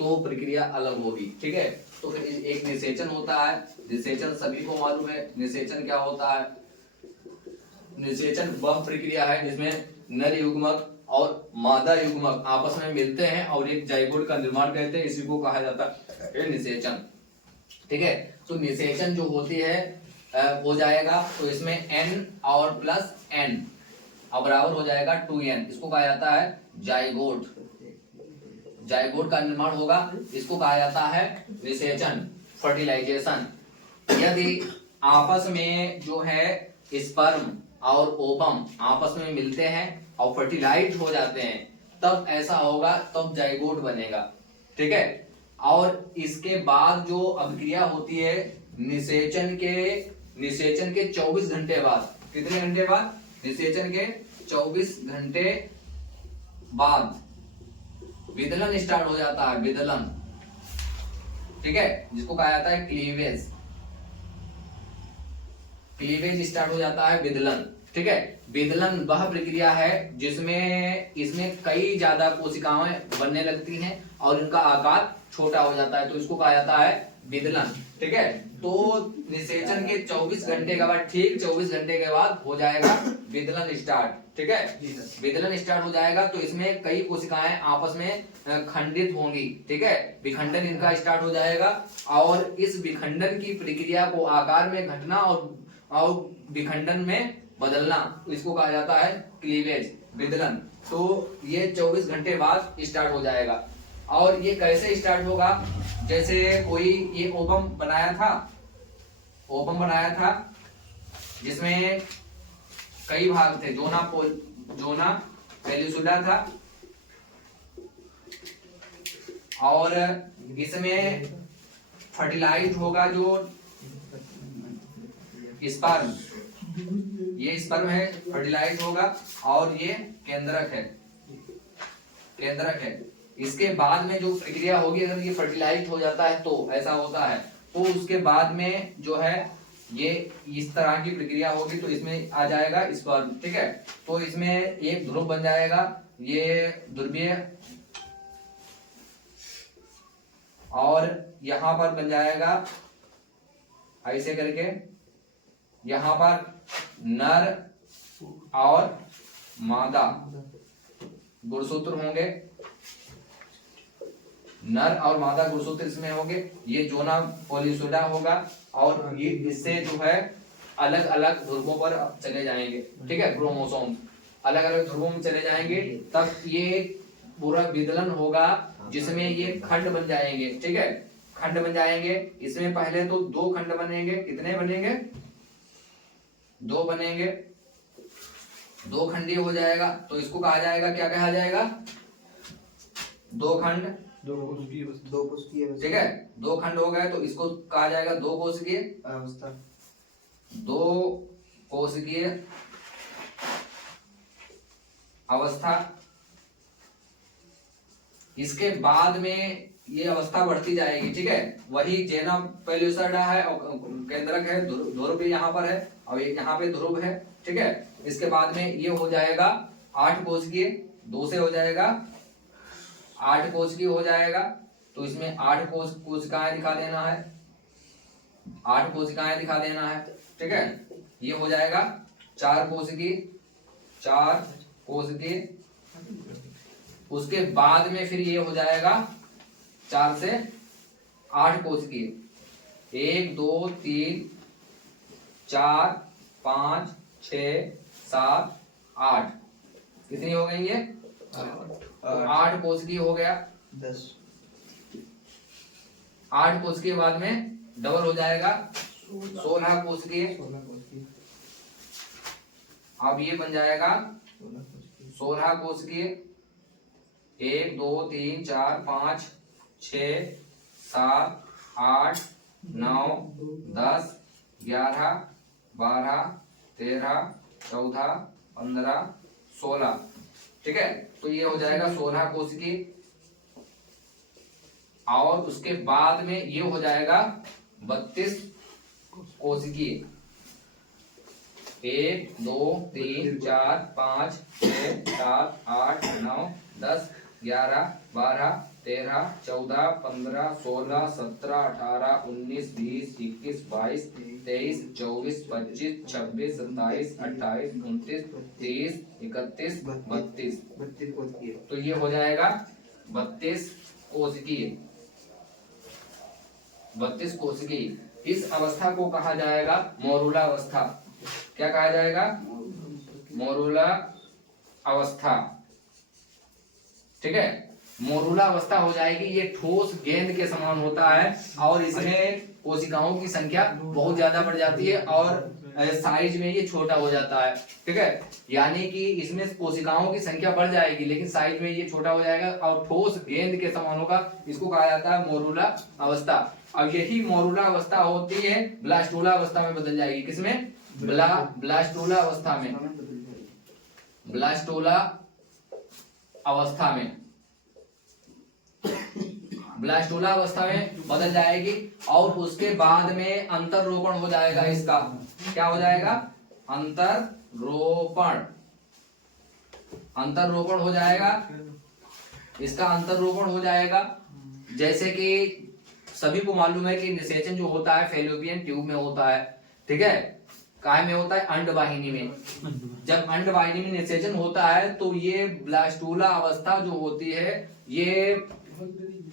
तो प्रक्रिया अलग होगी। ठीक है, तो फिर एक निषेचन होता है। निषेचन सभी को मालूम है, निषेचन क्या होता है। निषेचन वह प्रक्रिया है जिसमें नर युग्मक और मादा युग्मक आपस में मिलते हैं और एक जाइगोट का निर्माण करते हैं, इसी को कहा जाता है निषेचन। ठीक है, तो निषेचन जो होती है हो जाएगा, तो इसमें n और प्लस n और बराबर हो जाएगा 2n, इसको कहा जाता है जाइगोट। जाइगोट का निर्माण होगा, इसको कहा जाता है निषेचन, फर्टिलाइजेशन। यदि आपस में जो है स्पर्म और ओवम आपस में मिलते हैं और फर्टिलाइज हो जाते हैं, तब ऐसा होगा, तब जाइगोट बनेगा। ठीक है, और इसके बाद जो अभिक्रिया होती है निषेचन के 24 घंटे बाद, कितने घंटे बाद, निषेचन के 24 घंटे बाद विदलन स्टार्ट हो जाता है, विदलन। ठीक है, जिसको कहा जाता है क्लीवेज। क्लीवेज स्टार्ट हो जाता है, विदलन। ठीक है, विदलन वह प्रक्रिया है जिसमें इसमें कई ज्यादा कोशिकाएं बनने लगती हैं और इनका आकार छोटा हो जाता है, तो इसको कहा जाता है विदलन। ठीक है, तो निषेचन के 24 घंटे के बाद, ठीक 24 घंटे के बाद हो जाएगा विदलन स्टार्ट। ठीक है, विदलन स्टार्ट हो जाएगा, तो इसमें कई कोशिकाएं आपस में खंडित होंगी। ठीक है, विखंडन इनका स्टार्ट हो जाएगा और इस विखंडन की प्रक्रिया को आकार में घटना और विखंडन में बदलना, इसको कहा जाता है क्लीवेज, विदलन। तो ये 24 घंटे बाद स्टार्ट हो जाएगा। और ये कैसे स्टार्ट होगा, जैसे कोई ये ओवम बनाया था जिसमें कई भाग थे, जोना पेलिसुला था, और इसमें फर्टिलाइज होगा जो स्पर्म, ये स्पर्म है, फर्टिलाइज होगा, और ये केंद्रक है। इसके बाद में जो प्रक्रिया होगी, अगर ये फर्टिलाइज हो जाता है तो ऐसा होता है, तो उसके बाद में जो है ये इस तरह की प्रक्रिया होगी, तो इसमें आ जाएगा स्पर्म। ठीक है, तो इसमें एक ध्रुव बन जाएगा, ये ध्रुवीय, और यहां पर बन जाएगा ऐसे करके, यहां पर नर और मादा गुणसूत्र होंगे, नर और मादा गुणसूत्र इसमें होंगे। ये जोना पॉलीसुडा होगा और ये इससे जो है अलग अलग ध्रुवों पर चले जाएंगे। ठीक है, क्रोमोसोम अलग अलग ध्रुवों में चले जाएंगे, तब ये पूरा विदलन होगा जिसमें ये खंड बन जाएंगे। ठीक है, खंड बन जाएंगे, इसमें पहले तो 2 खंड बनेंगे। कितने बनेंगे, 2 बनेंगे, 2 खंडी हो जाएगा, तो इसको कहा जाएगा, क्या कहा जाएगा, 2 खंड, 2 कोशिकीय। ठीक है, 2 खंड हो गए, तो इसको कहा जाएगा 2 कोशिकीय अवस्था। 2 कोशिकीय अवस्था। इसके बाद में ये अवस्था बढ़ती जाएगी। ठीक है, वही जेना पेलिसुडा है और केंद्रक है, ध्रुव भी यहाँ पर है और यहाँ पे ध्रुव है। ठीक है, इसके बाद में ये हो जाएगा 8 कोशिकीय, 2 से हो जाएगा 8 कोशिकीय हो जाएगा, तो इसमें 8 कोशिकाएं दिखा देना है, 8 कोशिकाएं दिखा देना है। ठीक है, ये हो जाएगा 4 कोशिकीय। उसके बाद में फिर ये हो जाएगा 4 से 8 कोशिकीय, 1 2 3 4 5 6 7 8, कितनी हो गई ये, 8 कोशिकीय हो गया। 10 8 कोशिकीय बाद में डबल हो जाएगा 16 कोशिकीय। अब ये बन जाएगा 16 कोशिकीय, 1 2 3 4 5 6 7 8 9 10 11 12 13 14 15 16। ठीक है, तो ये हो जाएगा 16 कोशिकीय, और उसके बाद में ये हो जाएगा 32 कोशिकीय, 1 2 3 4 5 6 7 8 9 10 11 12 13, 14, 15, 16, 17, 18, 19, 20, 21, 22, 23, 24, 25, 26, 27, 28, 29, 30, 31, 32। 32 कोशिकीय। तो ये हो जाएगा 32 कोशिकीय। 32 कोशिकीय। इस अवस्था को कहा जाएगा मोरूला अवस्था। क्या कहा जाएगा? मोरूला अवस्था। ठीक है, मोरूला अवस्था हो जाएगी। ये ठोस गेंद के समान होता है और इसमें कोशिकाओं की संख्या बहुत ज्यादा बढ़ जाती है और साइज में ये छोटा हो जाता है। ठीक है, यानी कि इसमें कोशिकाओं की संख्या बढ़ जाएगी लेकिन साइज में ये छोटा हो जाएगा और ठोस गेंद के समान होगा। इसको कहा जाता है मोरूला अवस्था। अब यही मोरूला अवस्था होती है ब्लास्टोला अवस्था में बदल जाएगी। किसमें? ब्लास्टोला अवस्था में। ब्लास्टोला अवस्था में, ब्लास्टोला अवस्था में बदल जाएगी और उसके बाद में अंतररोपण हो जाएगा। इसका क्या हो जाएगा? अंतररोपण। अंतररोपण हो जाएगा। इसका अंतररोपण हो जाएगा। जैसे कि सभी को मालूम है कि निषेचन जो होता है फैलोपियन ट्यूब में होता है। ठीक है, काय में होता है? अंडवाहिनी में। जब अंडवाहिनी में निषेचन होता है तो ये ब्लास्टोला अवस्था जो होती है ये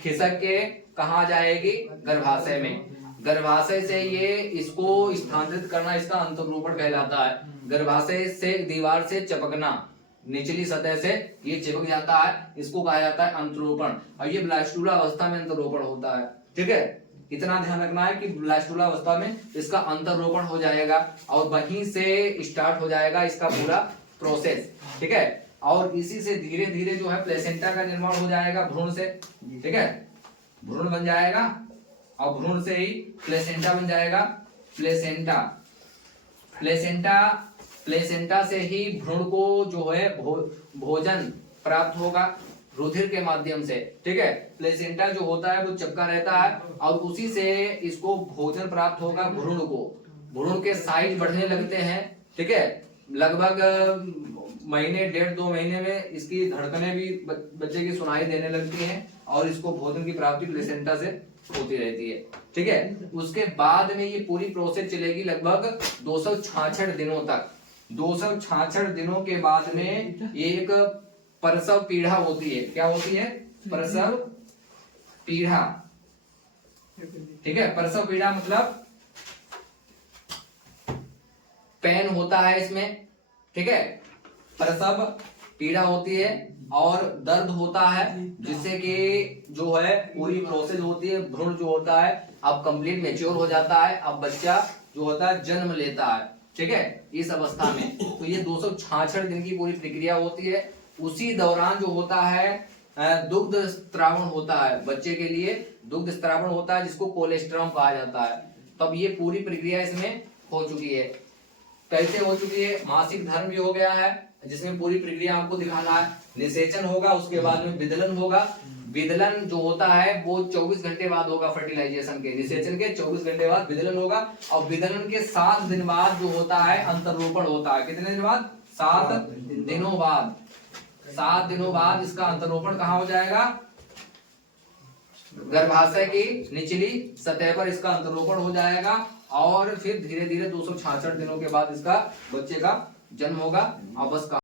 खिसक के कहाँ जाएगी? गर्भाशय में। गर्भाशय से ये इसको स्थानांतरित करना इसका अंतरोपण कहलाता है। गर्भाशय से दीवार से चिपकना, निचली सतह से ये चिपक जाता है, इसको कहा जाता है अंतरोपण। और ये ब्लास्टोला अवस्था में अंतरोपण होता है। ठीक है, इतना ध्यान रखना है कि ब्लास्टोला अवस्था में इसका अंतरोपण हो जाएगा और वहीं से स्टार्ट हो जाएगा इसका पूरा प्रोसेस। ठीक है, और इसी से धीरे धीरे जो है प्लेसेंटा का निर्माण हो जाएगा भ्रूण से। ठीक है, भ्रूण बन जाएगा और भ्रूण से ही प्लेसेंटा बन जाएगा। प्लेसेंटा, प्लेसेंटा, प्लेसेंटा से ही भ्रूण को जो है भोजन प्राप्त होगा रुधिर के माध्यम से। ठीक है, प्लेसेंटा जो होता है वो चिपका रहता है और उसी से इसको भोजन प्राप्त होगा भ्रूण को। भ्रूण के साइज बढ़ने लगते हैं। ठीक है, लगभग महीने, 1.5-2 महीने में इसकी धड़कनें भी बच्चे की सुनाई देने लगती हैं और इसको भोजन की प्राप्ति प्लेसेंटा से होती रहती है। ठीक है, उसके बाद में ये पूरी प्रोसेस चलेगी लगभग 266 दिनों तक। 266 दिनों के बाद में एक प्रसव पीढ़ा होती है। क्या होती है? प्रसव पीढ़ा। ठीक है, प्रसव पीढ़ा मतलब पेन होता है इसमें। ठीक है, प्रसव पीड़ा होती है और दर्द होता है जिससे कि जो है पूरी प्रोसेस होती है। भ्रूण जो होता है अब कंप्लीट मैच्योर हो जाता है। अब बच्चा जो होता है जन्म लेता है। ठीक है, इस अवस्था में तो ये 266 दिन की पूरी प्रक्रिया होती है। उसी दौरान जो होता है दुग्ध स्त्रावण होता है। बच्चे के लिए दुग्ध स्त्रावण होता है जिसको कोलेस्ट्रम कहा जाता है। तब ये पूरी प्रक्रिया इसमें हो चुकी है। कैसे हो चुकी है? मासिक धर्म भी हो गया है जिसमें पूरी प्रक्रिया आपको दिखाना है। निषेचन होगा, उसके बाद में विदलन होगा। विदलन जो होता है वो 24 घंटे बाद होगा फर्टिलाइजेशन के। निषेचन के 24 घंटे बाद विदलन होगा और विदलन के 7 दिन बाद जो होता है अंतरोपण होता है। कितने दिन बाद? 7 दिनों बाद। 7 दिनों बाद इसका अंतरोपण कहाँ हो जाएगा? गर्भाशय की निचली सतह पर इसका अंतरोपण हो जाएगा और फिर धीरे धीरे 266 दिनों के बाद इसका बच्चे का जन्म होगा। और बस